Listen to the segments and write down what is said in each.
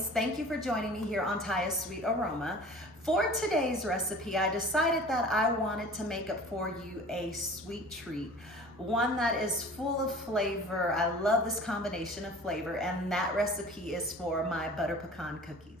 Queens. Thank you for joining me here on Taya's Sweet Aroma. For today's recipe, I decided that I wanted to make up for you a sweet treat, one that is full of flavor. I love this combination of flavor, and that recipe is for my butter pecan cookies.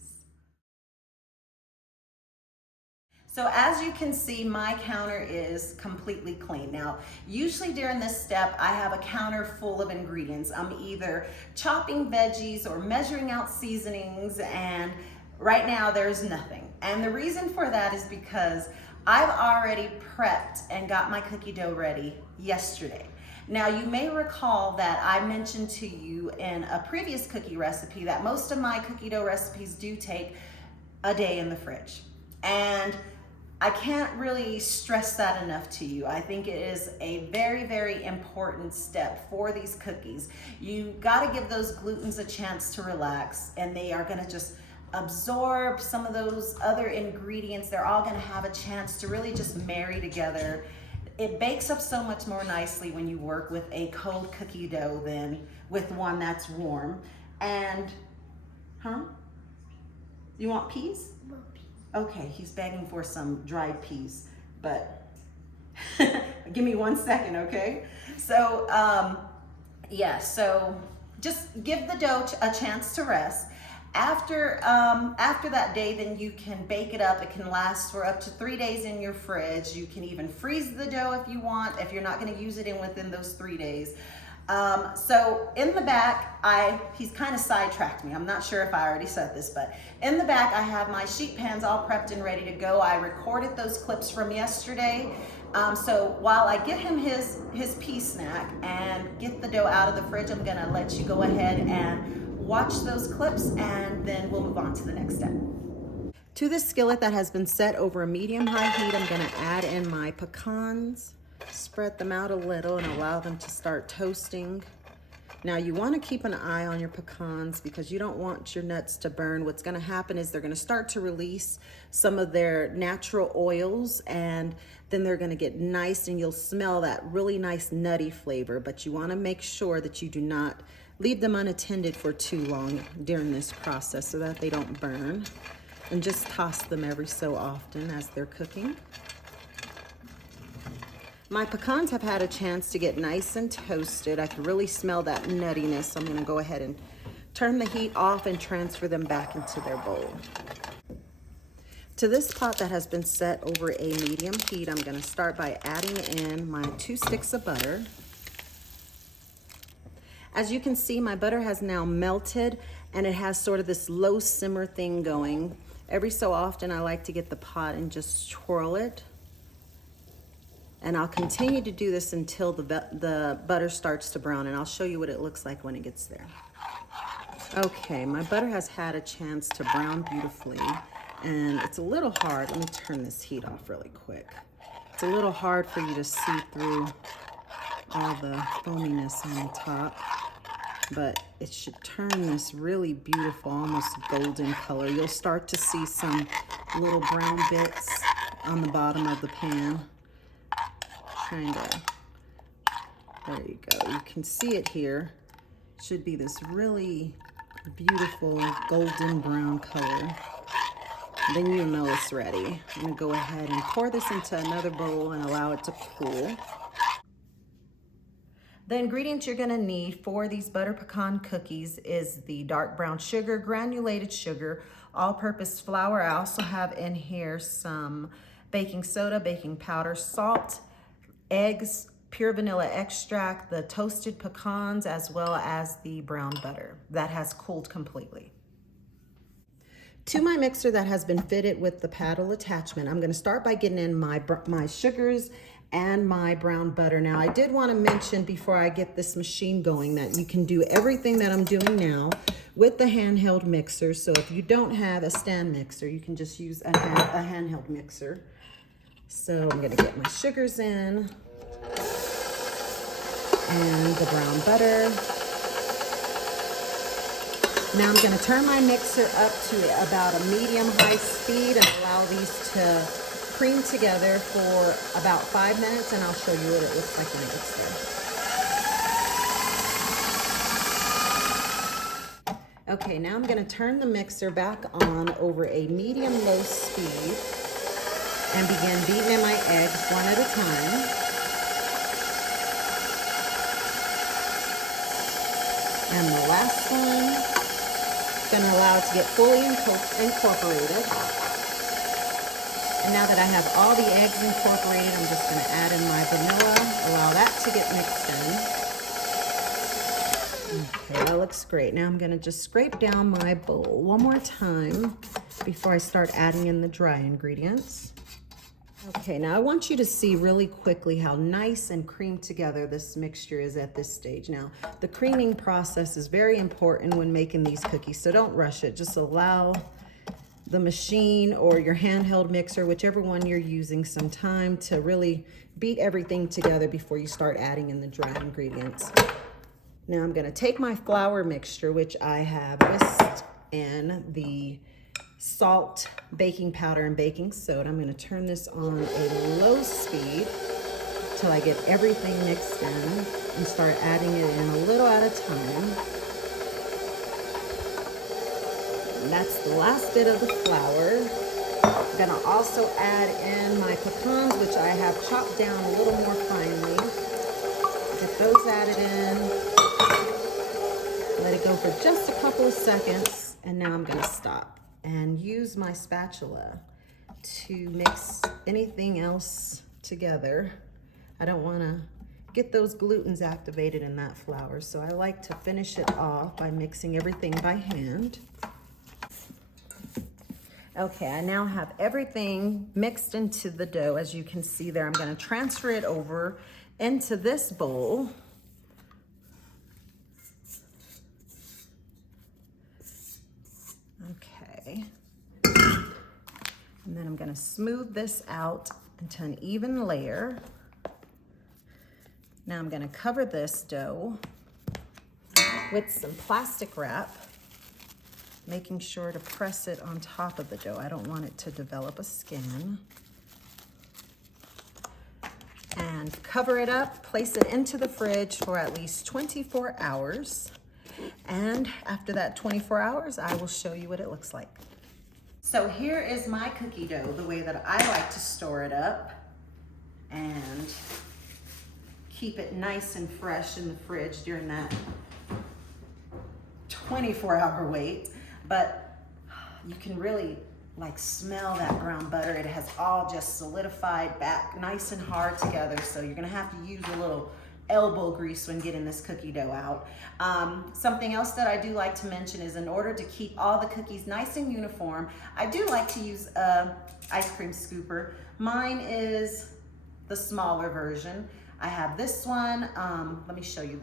So as you can see, my counter is completely clean. Now, usually during this step, I have a counter full of ingredients. I'm either chopping veggies or measuring out seasonings, and right now there's nothing. And the reason for that is because I've already prepped and got my cookie dough ready yesterday. Now, you may recall that I mentioned to you in a previous cookie recipe that most of my cookie dough recipes do take a day in the fridge. And I can't really stress that enough to you. I think it is a very, very important step for these cookies. You gotta give those glutens a chance to relax, and they are gonna just absorb some of those other ingredients. They're all gonna have a chance to really just marry together. It bakes up so much more nicely when you work with a cold cookie dough than with one that's warm. And, you want peas? Okay, he's begging for some dried peas, but give me 1 second, okay? So, so just give the dough a chance to rest. After that day, then you can bake it up. It can last for up to 3 days in your fridge. You can even freeze the dough if you want, if you're not gonna use it within those 3 days. So in the back, he's kind of sidetracked me. I'm not sure if I already said this, but in the back, I have my sheet pans all prepped and ready to go. I recorded those clips from yesterday. So while I get him his pea snack and get the dough out of the fridge, I'm gonna let you go ahead and watch those clips, and then we'll move on to the next step. To this skillet that has been set over a medium-high heat, I'm gonna add in my pecans. Spread them out a little and allow them to start toasting. Now, you want to keep an eye on your pecans because you don't want your nuts to burn. What's going to happen is they're going to start to release some of their natural oils, and then they're going to get nice, and you'll smell that really nice nutty flavor. But you want to make sure that you do not leave them unattended for too long during this process so that they don't burn. And just toss them every so often as they're cooking. My pecans have had a chance to get nice and toasted. I can really smell that nuttiness. So I'm gonna go ahead and turn the heat off and transfer them back into their bowl. To this pot that has been set over a medium heat, I'm gonna start by adding in my 2 sticks of butter. As you can see, my butter has now melted, and it has sort of this low simmer thing going. Every so often, I like to get the pot and just twirl it. And I'll continue to do this until the butter starts to brown, and I'll show you what it looks like when it gets there. Okay, my butter has had a chance to brown beautifully, and it's a little hard. Let me turn this heat off really quick. It's a little hard for you to see through all the foaminess on the top, but it should turn this really beautiful, almost golden color. You'll start to see some little brown bits on the bottom of the pan. There you go. You can see it here. It should be this really beautiful golden brown color. Then you'll know it's ready. I'm gonna go ahead and pour this into another bowl and allow it to cool. The ingredients you're gonna need for these butter pecan cookies is the dark brown sugar, granulated sugar, all-purpose flour. I also have in here some baking soda, baking powder, salt, eggs, pure vanilla extract, the toasted pecans, as well as the brown butter that has cooled completely. To my mixer that has been fitted with the paddle attachment, I'm going to start by getting in my sugars and my brown butter. Now, I did want to mention before I get this machine going that you can do everything that I'm doing now with the handheld mixer. So if you don't have a stand mixer, you can just use a handheld mixer. So I'm gonna get my sugars in and the brown butter. Now I'm gonna turn my mixer up to about a medium-high speed and allow these to cream together for about 5 minutes, and I'll show you what it looks like when it gets there. Okay, now I'm gonna turn the mixer back on over a medium-low speed and begin beating in my eggs one at a time. And the last one, gonna allow it to get fully incorporated. And now that I have all the eggs incorporated, I'm just gonna add in my vanilla, allow that to get mixed in. Okay, that looks great. Now I'm gonna just scrape down my bowl one more time before I start adding in the dry ingredients. Okay, now I want you to see really quickly how nice and creamed together this mixture is at this stage. Now, the creaming process is very important when making these cookies, so don't rush it. Just allow the machine or your handheld mixer, whichever one you're using, some time to really beat everything together before you start adding in the dry ingredients. Now I'm gonna take my flour mixture, which I have whisked in the salt, baking powder, and baking soda. I'm gonna turn this on a low speed till I get everything mixed in and start adding it in a little at a time. And that's the last bit of the flour. I'm gonna also add in my pecans, which I have chopped down a little more finely. Get those added in. Let it go for just a couple of seconds, and now I'm gonna stop and use my spatula to mix anything else together. I don't wanna get those glutens activated in that flour, so I like to finish it off by mixing everything by hand. Okay, I now have everything mixed into the dough. As you can see there, I'm gonna transfer it over into this bowl. Okay, and then I'm gonna smooth this out into an even layer. Now I'm gonna cover this dough with some plastic wrap, making sure to press it on top of the dough. I don't want it to develop a skin. And cover it up, place it into the fridge for at least 24 hours. And after that 24 hours, I will show you what it looks like. So here is my cookie dough, the way that I like to store it up and keep it nice and fresh in the fridge during that 24-hour wait. But you can really like smell that brown butter. It has all just solidified back nice and hard together. So you're gonna have to use a little elbow grease when getting this cookie dough out. Something else that I do like to mention is in order to keep all the cookies nice and uniform, I do like to use a ice cream scooper. Mine is the smaller version. I have this one, let me show you,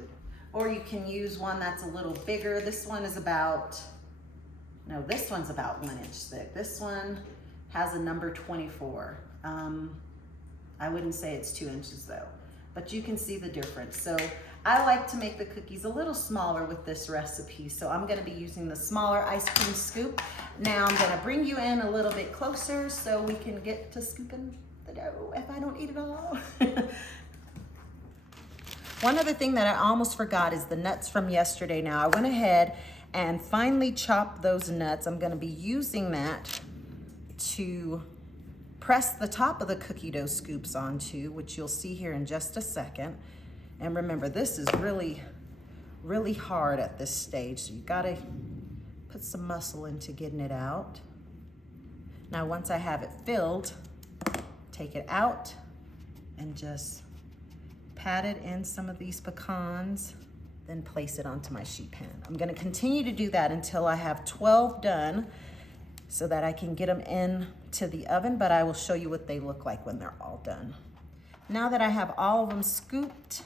or you can use one that's a little bigger. This one is about, no, this one's about 1 inch thick. This one has a number 24. I wouldn't say it's 2 inches though, but you can see the difference. So I like to make the cookies a little smaller with this recipe. So I'm gonna be using the smaller ice cream scoop. Now I'm gonna bring you in a little bit closer so we can get to scooping the dough if I don't eat it all. One other thing that I almost forgot is the nuts from yesterday. Now I went ahead and finely chopped those nuts. I'm gonna be using that to press the top of the cookie dough scoops onto, which you'll see here in just a second. And remember, this is really, really hard at this stage. So you gotta put some muscle into getting it out. Now, once I have it filled, take it out and just pat it in some of these pecans, then place it onto my sheet pan. I'm gonna continue to do that until I have 12 done so that I can get them into the oven, but I will show you what they look like when they're all done. Now that I have all of them scooped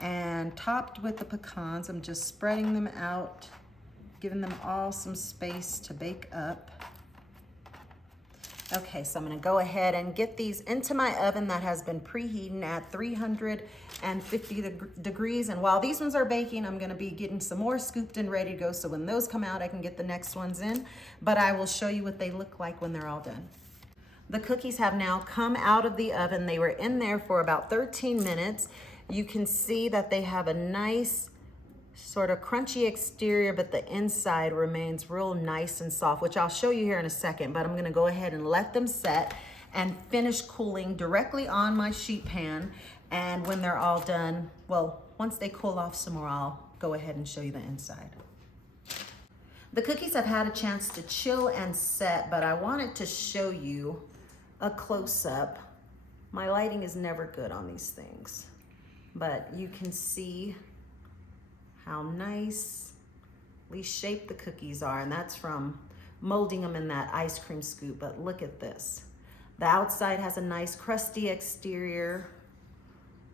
and topped with the pecans, I'm just spreading them out, giving them all some space to bake up. Okay, so I'm gonna go ahead and get these into my oven that has been preheating at 350 degrees. And while these ones are baking, I'm gonna be getting some more scooped and ready to go. So when those come out, I can get the next ones in, but I will show you what they look like when they're all done. The cookies have now come out of the oven. They were in there for about 13 minutes. You can see that they have a nice sort of crunchy exterior, but the inside remains real nice and soft, which I'll show you here in a second, but I'm gonna go ahead and let them set and finish cooling directly on my sheet pan. And when they're all done, well, once they cool off some more, I'll go ahead and show you the inside. The cookies have had a chance to chill and set, but I wanted to show you a close-up. My lighting is never good on these things, but you can see how nicely shaped the cookies are, and that's from molding them in that ice cream scoop. But look at this. The outside has a nice crusty exterior,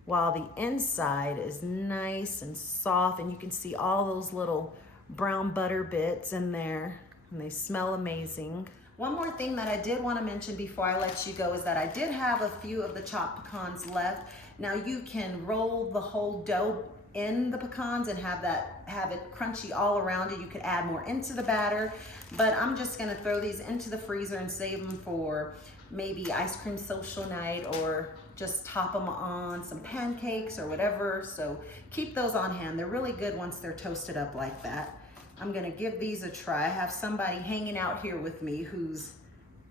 while the inside is nice and soft, and you can see all those little brown butter bits in there, and they smell amazing. One more thing that I did want to mention before I let you go is that I did have a few of the chopped pecans left. Now you can roll the whole dough in the pecans and have it crunchy all around it. You could add more into the batter, but I'm just gonna throw these into the freezer and save them for maybe ice cream social night, or just top them on some pancakes or whatever. So keep those on hand. They're really good once they're toasted up like that. I'm gonna give these a try. I have somebody hanging out here with me who's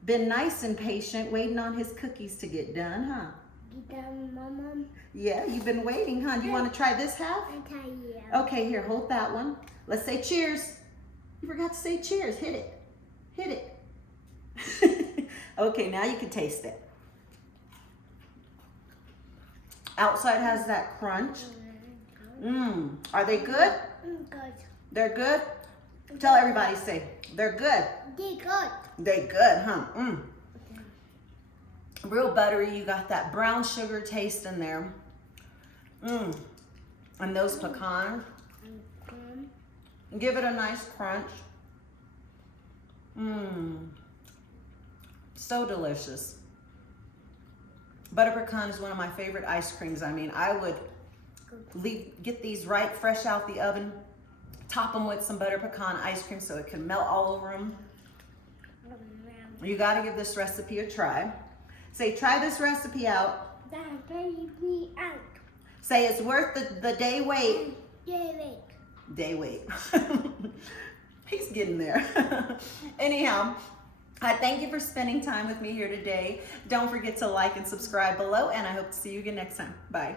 been nice and patient, waiting on his cookies to get done, huh? Mama. Yeah, you've been waiting, huh? Do you want to try this half? Yeah. Okay, here, hold that one. Let's say cheers. You forgot to say cheers. Hit it. Hit it. Okay, now you can taste it. Outside has that crunch. Are they good? Good. They're good? Tell everybody, say, they're good. They good. They good, huh? Real buttery. You got that brown sugar taste in there. And those pecans. Give it a nice crunch. So delicious. Butter pecan is one of my favorite ice creams. I mean, I would get these right fresh out the oven, top them with some butter pecan ice cream so it can melt all over them. You got to give this recipe a try. Say, try this recipe out. Say, it's worth the day wait. Day wait. He's getting there. Anyhow, I thank you for spending time with me here today. Don't forget to like and subscribe below, and I hope to see you again next time. Bye.